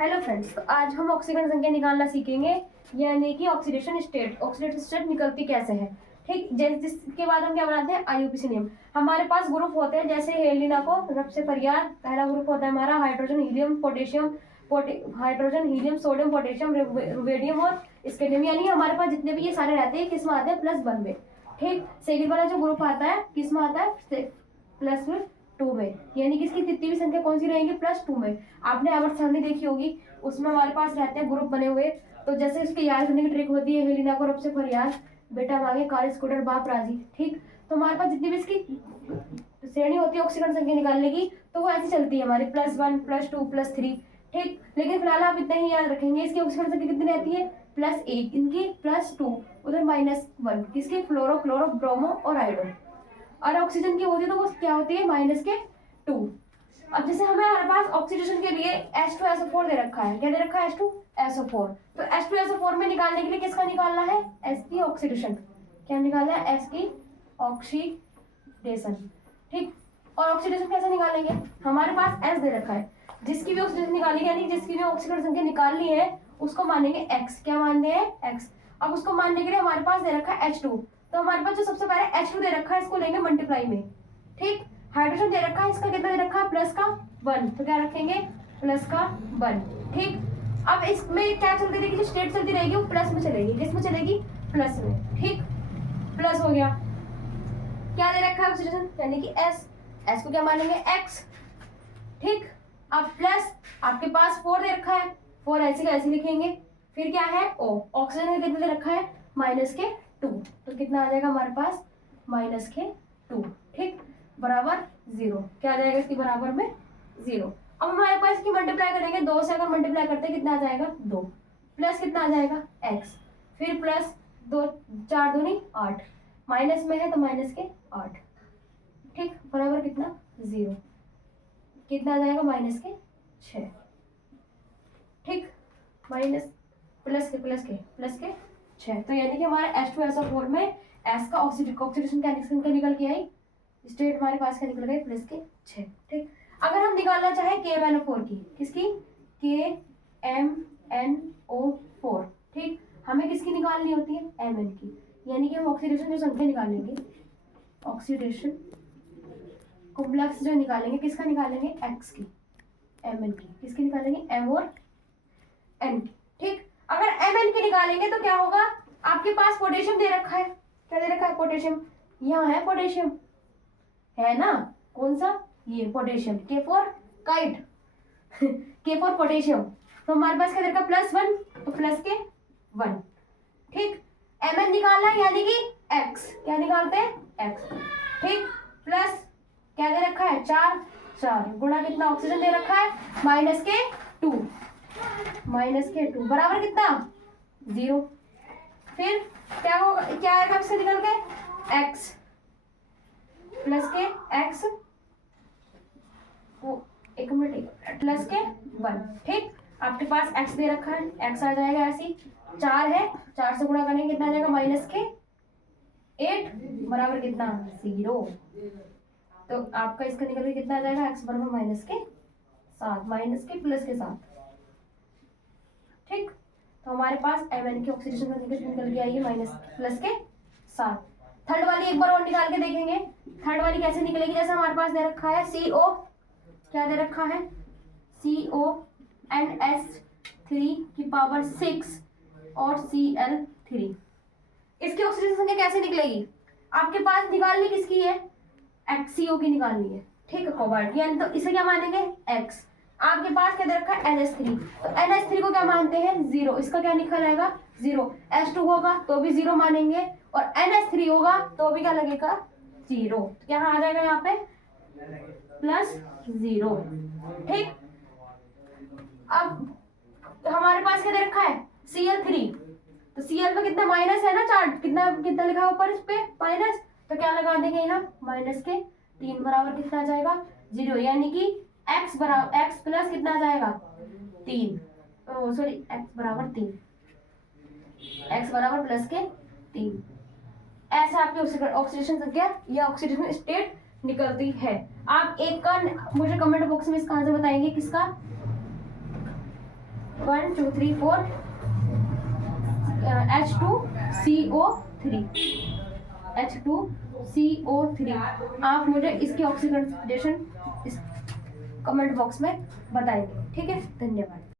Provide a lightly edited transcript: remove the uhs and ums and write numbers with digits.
Hello friends, तो आज हम ऑक्सीजन संख्या निकालना सीखेंगे, यानी कि ऑक्सीडेशन स्टेट निकलती कैसे है। ठीक, जिसके बाद हम क्या बनाते हैं, आईयूपीसी नेम। हमारे पास ग्रुप होते हैं, जैसे हेलिना को रब से फरियाद, पहला ग्रुप होता है हमारा hydrogen helium sodium potassium rubidium और स्केंडियम, यानी हमारे पास जितने भी ये सारे रहते हैं किस में आते हैं, +1 में। ठीक, सेकंड वाला जो ग्रुप आता है किस में आता है, +2 में, यानी कि इसकी तितली संख्या कौन सी रहेगी, +2 में। आपने आवर्त सारणी देखी होगी, उसमें हमारे पास रहते हैं ग्रुप बने हुए। तो जैसे उसके याद करने की ट्रिक होती है, हेलिना को रब से फरियाद, बेटा मांगे कार स्कूटर बाप राजी। ठीक, तो हमारे पास जितनी भी इसकी श्रेणी होती है ऑक्सीजन संख्या निकालने की, तो वो ऐसी चलती है हमारी, +1 +2 +3। ठीक, लेकिन फिलहाल आप इतना ही याद रखेंगे, इसकी ऑक्सीजन संख्या कितनी रहती है, +1, इनकी +2, उधर -1, किसकी, फ्लोरो क्लोरो ब्रोमो और आयोडो। और ऑक्सीजन की होती है तो वो क्या होती है, -2। अब जैसे हमारे पास ऑक्सीडेशन के लिए H2SO4 दे रखा है, क्या दे रखा है, H2SO4। तो H2SO4 में निकालने के लिए किसका निकालना है, S की ऑक्सीडेशन। क्या निकालना है, S की ऑक्सीडेशन। ठीक, और ऑक्सीडेशन कैसे निकालेंगे, हमारे पास S दे रखा है, जिसकी भी ऑक्सीडेशन निकालेंगे, यानी जिसकी भी ऑक्सीजन संख्या निकालनी है उसको मानेंगे X। क्या मानते हैं, X। अब उसको मानने के लिए हमारे पास दे रखा है H2, तो हमारे पास जो सबसे पहले H2 दे रखा है इसको लेंगे मल्टीप्लाई में। ठीक, हाइड्रोजन दे रखा है, इसका कितना दे रखा है, +1, तो क्या रखेंगे, +1। ठीक, अब इसमें क्या चलती रहेगी, जो स्टेट चलती रहेगी वो प्लस में चलेगी, किस में चलेगी, प्लस में। ठीक, प्लस हो गया, क्या दे रखा है ऑक्सीजन, यानी कि S को क्या मानेंगे, X। ठीक, अब प्लस आपके पास 4 दे रखा है, 4 ऐसे का ऐसे लिखेंगे। फिर क्या है, O, ऑक्सीजन का कितना दे रखा है, -2, तो कितना आ जाएगा हमारे पास, -2। ठीक, बराबर 0, क्या आ जाएगा इसकी बराबर में 0। अब हमारे पास इसकी मल्टीप्लाई करेंगे, 2 से अगर मल्टीप्लाई करते हैं कितना आ जाएगा, 2, प्लस कितना आ जाएगा, x, फिर +2 4 दूनी 8, माइनस में है तो -8। ठीक, बराबर कितना, 0, कितना आ जाएगा, -6। ठीक, प्लस के 6, तो यानी कि हमारे H2SO4 में S का ऑक्सीडेशन क्या निकल के आई, स्टेट हमारे पास क्या निकल गई, +6। ठीक, अगर हम निकालना चाहें KMnO4 की, किसकी, KMnO4। ठीक, हमें किसकी निकालनी होती है, Mn की, यानी कि हम ऑक्सीडेशन जो संख्या निकालेंगे, ऑक्सीडेशन कॉम्प्लेक्स जो निकालेंगे, किसका निकालेंगे, X की, Mn की, किसकी निकालेंगे, M और N की। ठीक, अगर Mn की निकालेंगे तो क्या होगा, आपके पास पोटेशियम दे रखा है, क्या दे रखा है, पोटेशियम, यहाँ है पोटेशियम, है ना, कौन सा, ये potassium, K for kite K for potassium. तो हमारे पास क्या दे रखा, +1, तो +1। ठीक, Mn निकालना है, यानी कि X, क्या निकालते हैं, X। ठीक, प्लस क्या दे रखा है, 4 गुणा कितना ऑक्सीजन दे रखा है, -2 बराबर कितना, 0। फिर क्या होगा, क्या आएगा इससे निकल के, X +X, वो एक मिनट, +1। ठीक, आपके पास X दे रखा है, X आ जाएगा ऐसी, 4 है, 4 से गुणा करेंगे कितना आ जाएगा, -8 बराबर कितना, 0। तो आपका इसका निकल के कितना आ जाएगा, X बराबर -7 ठीक, तो हमारे पास Mn की ऑक्सीडेशन निकल के आई है -7। थर्ड वाली एक बार और निकाल के देखेंगे, थर्ड वाली कैसे निकलेगी, जैसे हमारे पास दे रखा है CO, क्या दे रखा है, CONS3 और Cl3। इसकी ऑक्सीजन संख्या कैसे निकलेगी, आपके पास निकालनी किसकी है, XCO की निकालनी है। ठीक है, कोबाल्ट, यानी तो इसे क्या मानेंगे, X। आपके पास क्या दे रखा है, NH3, तो NH3 को क्या मानते हैं, 0, इसका क्या निकल आएगा, 0। H2 होगा तो भी 0 मानेंगे, और NH3 होगा तो भी क्या लगेगा, 0। तो क्या आ जाएगा यहाँ पे, +0। ठीक, अब हमारे पास क्या दे रखा है, Cl3, तो Cl में कितना माइनस है ना, चार्ट कितना लिखा ऊपर इस पे माइनस, तो क्या लगा देंगे यहाँ, -3 बराबर कितना आ जाएगा, 0, यानी कि x प्लस कितना आ जाएगा, 3, सॉरी x बराबर 3। ऐसा आपकी ऑक्सीडेशन संख्या या ऑक्सीडेशन स्टेट निकलती है। आप एक का मुझे कमेंट बॉक्स में इसका आंसर बताएंगे, किसका, 1 2 3 4 H2CO3 H2CO3। आप मुझे इसकी ऑक्सीडेशन इस कमेंट बॉक्स में बताएंगे। ठीक है, धन्यवाद।